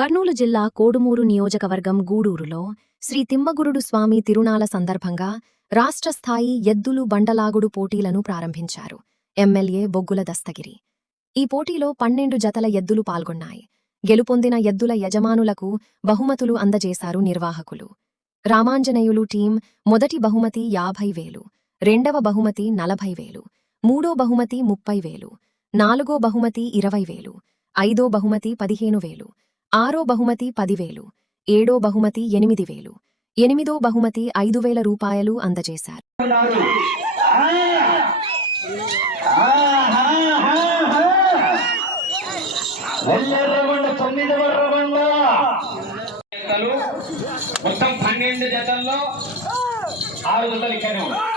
కర్నూలు జిల్లా కోడుమూరు నియోజకవర్గం గూడూరులో శ్రీ తిమ్మగురుడు స్వామి తిరునాల సందర్భంగా రాష్ట్ర స్థాయి ఎద్దులు బండలాగుడు పోటీలను ప్రారంభించారు ఎమ్మెల్యే బొగ్గుల దస్తగిరి. ఈ పోటీలో 12 జతల ఎద్దులు పాల్గొన్నాయి. గెలుపొందిన ఎద్దుల యజమానులకు బహుమతులు అందజేశారు నిర్వాహకులు. రామాంజనేయులు టీం మొదటి బహుమతి 50,000, రెండవ బహుమతి 40,000, మూడో బహుమతి 30,000, నాలుగో బహుమతి 20,000, ఐదో బహుమతి 15,000, ఆరో బహుమతి 10,000, ఏడో బహుమతి 8,000, ఎనిమిదో బహుమతి 5,000 రూపాయలు అందజేశారు. మొత్తం 12 జతల్లో 6 జతలు ఇక్కడే ఉన్నాయి.